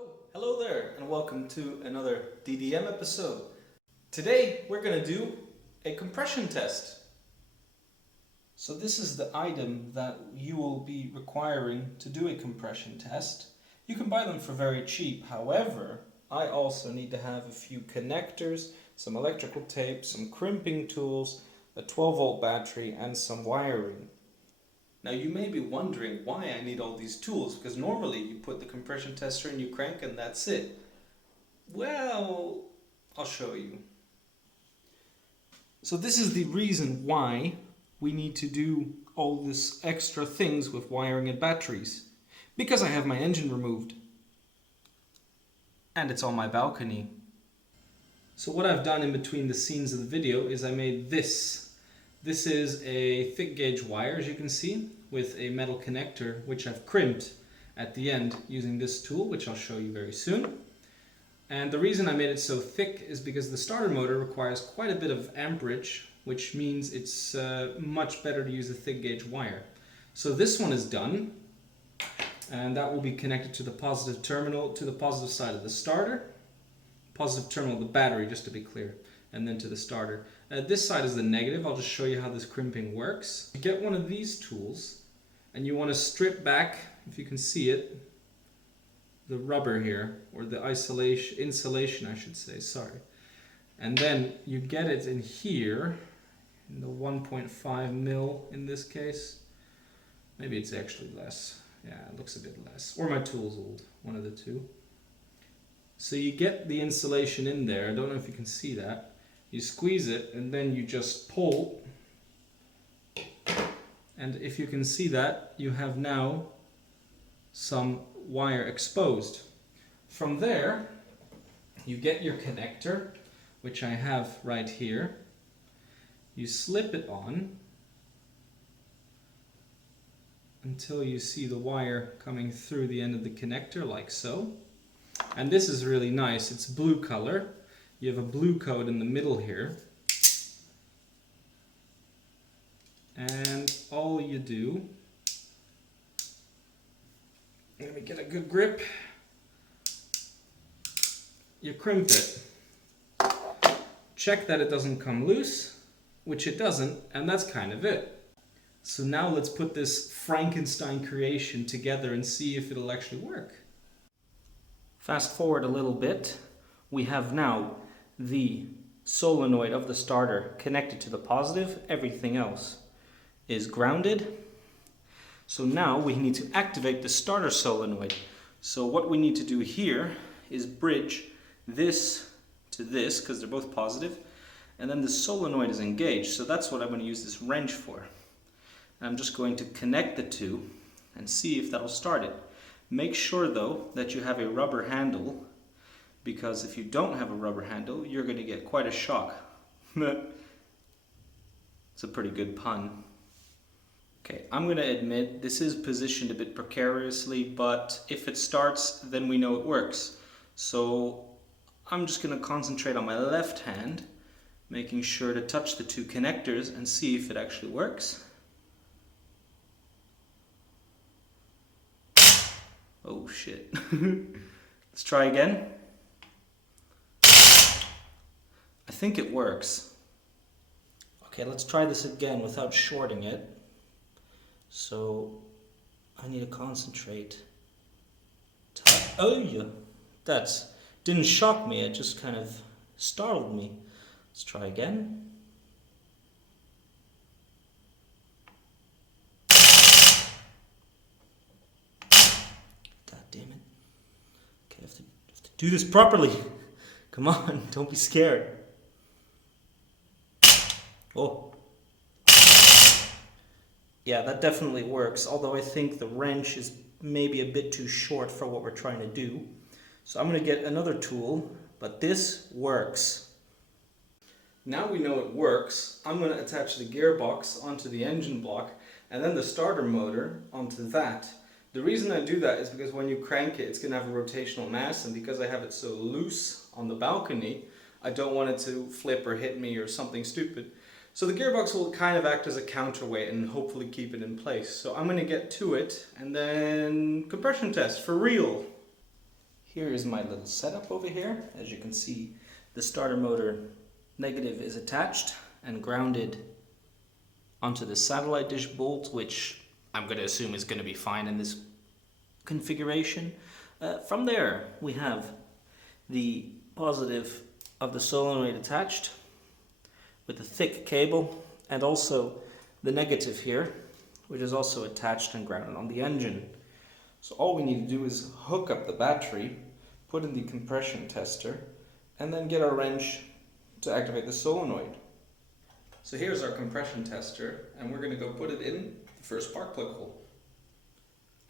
Oh, hello there and welcome to another DDM episode. Today we're going to do a compression test. So this is the item that you will be requiring to do a compression test. You can buy them for very cheap, however, I also need to have a few connectors, some electrical tape, some crimping tools, a 12-volt battery and some wiring. Now you may be wondering why I need all these tools, because normally you put the compression tester in, you crank and that's it. Well, I'll show you. So this is the reason why we need to do all this extra things with wiring and batteries. Because I have my engine removed. And it's on my balcony. So what I've done in between the scenes of the video is I made this. This is a thick gauge wire, as you can see, with a metal connector which I've crimped at the end using this tool, which I'll show you very soon. And the reason I made it so thick is because the starter motor requires quite a bit of amperage, which means it's much better to use a thick gauge wire. So this one is done, and that will be connected to the positive terminal, to the positive side of the starter. Positive terminal of the battery, just to be clear, and then to the starter. This side is the negative. I'll just show you how this crimping works. You get one of these tools and you want to strip back, if you can see it, the rubber here, or the insulation I should say, sorry. And then you get it in here, in the 1.5 mil in this case. Maybe it's actually less. Yeah, it looks a bit less. Or my tool's old, one of the two. So you get the insulation in there. I don't know if you can see that. You squeeze it and then you just pull, and if you can see that, you have now some wire exposed. From there you get your connector, which I have right here. You slip it on until you see the wire coming through the end of the connector, like so. And this is really nice, it's blue color. You have a blue coat in the middle here. And all you do, let me get a good grip, you crimp it. Check that it doesn't come loose, which it doesn't, and that's kind of it. So now let's put this Frankenstein creation together and see if it'll actually work. Fast forward a little bit, we have now the solenoid of the starter connected to the positive, everything else is grounded. So now we need to activate the starter solenoid. So what we need to do here is bridge this to this, because they're both positive, and then the solenoid is engaged, so that's what I'm going to use this wrench for. And I'm just going to connect the two and see if that'll start it. Make sure though that you have a rubber handle, because if you don't have a rubber handle, you're going to get quite a shock. It's a pretty good pun. Okay, I'm going to admit this is positioned a bit precariously, but if it starts, then we know it works. So I'm just going to concentrate on my left hand, making sure to touch the two connectors and see if it actually works. Oh shit. Let's try again. I think it works. Okay, let's try this again without shorting it. So I need to concentrate. Oh yeah, that didn't shock me, it just kind of startled me. Let's try again. God damn it. Okay, I have to do this properly. Come on, don't be scared. Oh. Yeah, that definitely works, although I think the wrench is maybe a bit too short for what we're trying to do. So I'm going to get another tool, but this works. Now we know it works, I'm going to attach the gearbox onto the engine block and then the starter motor onto that. The reason I do that is because when you crank it, it's going to have a rotational mass, and because I have it so loose on the balcony, I don't want it to flip or hit me or something stupid. So the gearbox will kind of act as a counterweight and hopefully keep it in place. So I'm going to get to it and then compression test for real. Here is my little setup over here. As you can see, the starter motor negative is attached and grounded onto the satellite dish bolt, which I'm going to assume is going to be fine in this configuration. From there, we have the positive of the solenoid attached with a thick cable, and also the negative here, which is also attached and grounded on the engine. So all we need to do is hook up the battery, put in the compression tester, and then get our wrench to activate the solenoid. So here's our compression tester, and we're going to go put it in the first spark plug hole.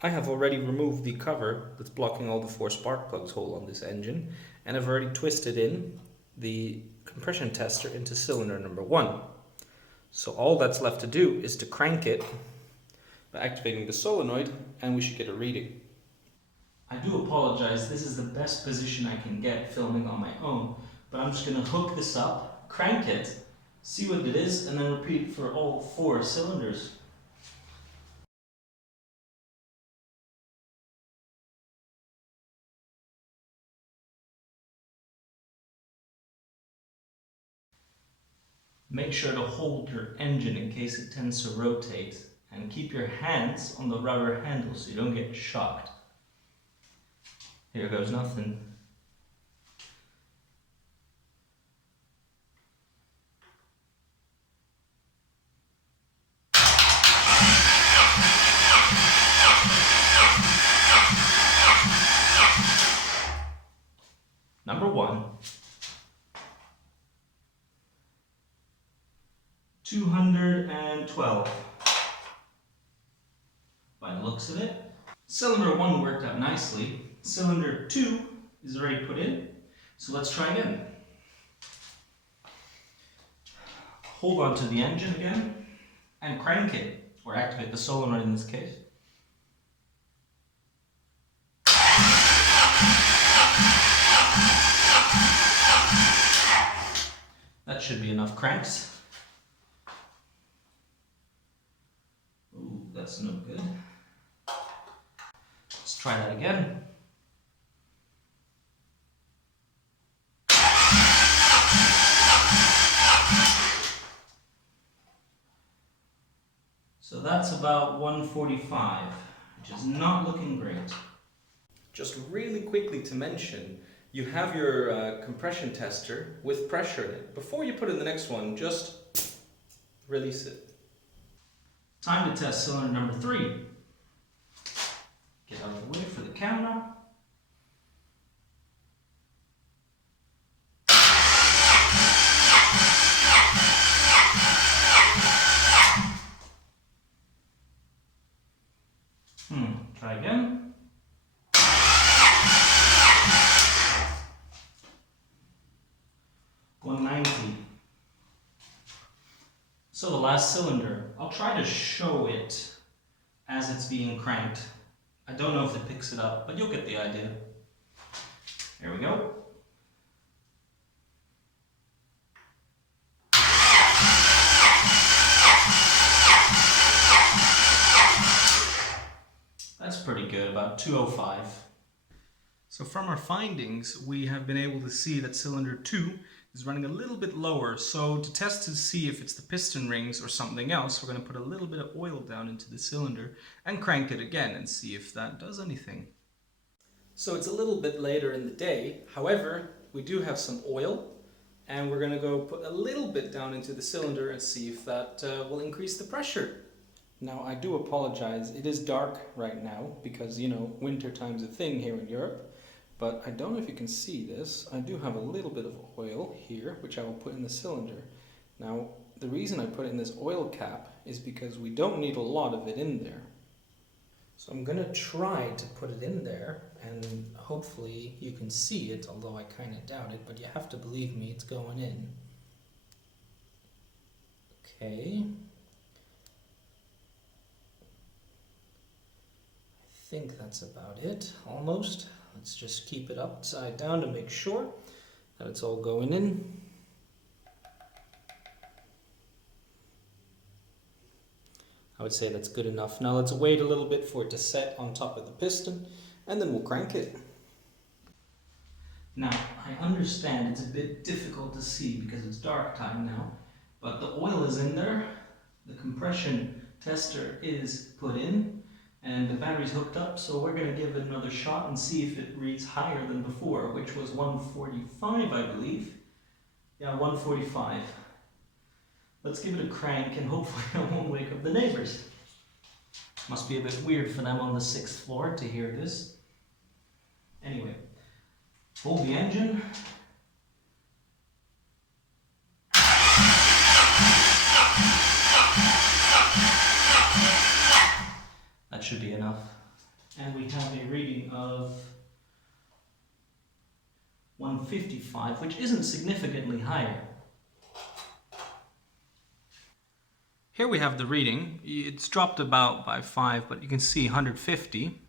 I have already removed the cover that's blocking all the 4 spark plugs hole on this engine, and I've already twisted in the compression tester into cylinder number 1. So all that's left to do is to crank it by activating the solenoid, and we should get a reading. I do apologize, this is the best position I can get filming on my own, but I'm just going to hook this up, crank it, see what it is, and then repeat for all 4 cylinders. Make sure to hold your engine in case it tends to rotate, and keep your hands on the rubber handle so you don't get shocked. Here goes nothing. Number 1. 212. By the looks of it. Cylinder 1 worked out nicely. Cylinder 2 is already put in. So let's try again. Hold on to the engine again and crank it, or activate the solenoid in this case. That should be enough cranks. Ooh, that's no good. Let's try that again. So that's about 145, which is not looking great. Just really quickly to mention, you have your compression tester with pressure in it. Before you put in the next one, just release it. Time to test cylinder number 3. Get out of the way for the camera. Try again. So the last cylinder, I'll try to show it as it's being cranked. I don't know if it picks it up, but you'll get the idea. Here we go. That's pretty good, about 205. So from our findings, we have been able to see that cylinder 2 is running a little bit lower. So to test to see if it's the piston rings or something else, we're going to put a little bit of oil down into the cylinder and crank it again and see if that does anything. So it's a little bit later in the day. However, we do have some oil, and we're going to go put a little bit down into the cylinder and see if that will increase the pressure. Now, I do apologize. It is dark right now because, you know, winter time's a thing here in Europe. But I don't know if you can see this. I do have a little bit of oil here, which I will put in the cylinder. Now, the reason I put in this oil cap is because we don't need a lot of it in there. So I'm going to try to put it in there, and hopefully you can see it, although I kind of doubt it, but you have to believe me, it's going in. Okay. I think that's about it, almost. Let's just keep it upside down to make sure that it's all going in. I would say that's good enough. Now let's wait a little bit for it to set on top of the piston, and then we'll crank it. Now, I understand it's a bit difficult to see because it's dark time now, but the oil is in there, the compression tester is put in, and the battery's hooked up, so we're going to give it another shot and see if it reads higher than before, which was 145, I believe. Yeah, 145. Let's give it a crank and hopefully I won't wake up the neighbors. Must be a bit weird for them on the 6th floor to hear this. Anyway, hold the engine. That should be enough. And we have a reading of 155, which isn't significantly higher. Here we have the reading. It's dropped about by 5, but you can see 150.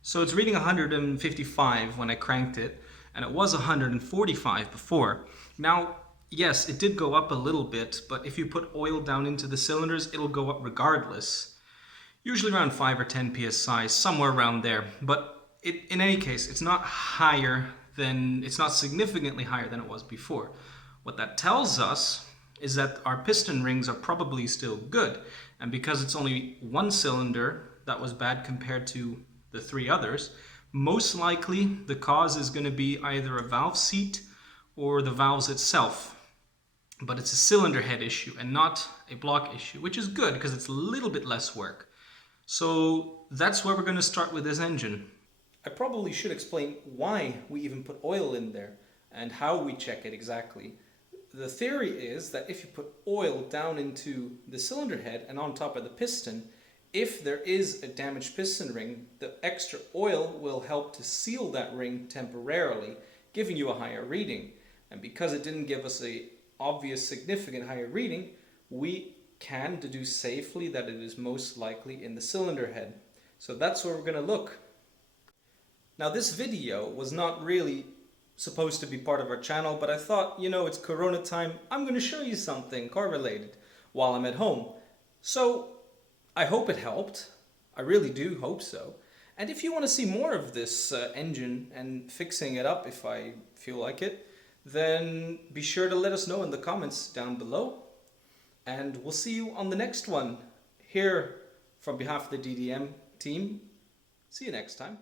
So it's reading 155 when I cranked it, and it was 145 before. Now, yes, it did go up a little bit, but if you put oil down into the cylinders, it'll go up regardless. Usually around 5 or 10 psi, somewhere around there. But in any case, it's not significantly higher than it was before. What that tells us is that our piston rings are probably still good. And because it's only one cylinder that was bad compared to the 3 others, most likely the cause is going to be either a valve seat or the valves itself. But it's a cylinder head issue and not a block issue, which is good because it's a little bit less work. So that's where we're going to start with this engine. I probably should explain why we even put oil in there and how we check it exactly. The theory is that if you put oil down into the cylinder head and on top of the piston, if there is a damaged piston ring, the extra oil will help to seal that ring temporarily, giving you a higher reading. And because it didn't give us a obvious significant higher reading, we can deduce safely that it is most likely in the cylinder head. So that's where we're going to look. Now this video was not really supposed to be part of our channel, but I thought, it's Corona time, I'm going to show you something car related while I'm at home. So I hope it helped. I really do hope so. And if you want to see more of this engine and fixing it up if I feel like it, then be sure to let us know in the comments down below. And we'll see you on the next one. Here, from behalf of the DDM team, see you next time.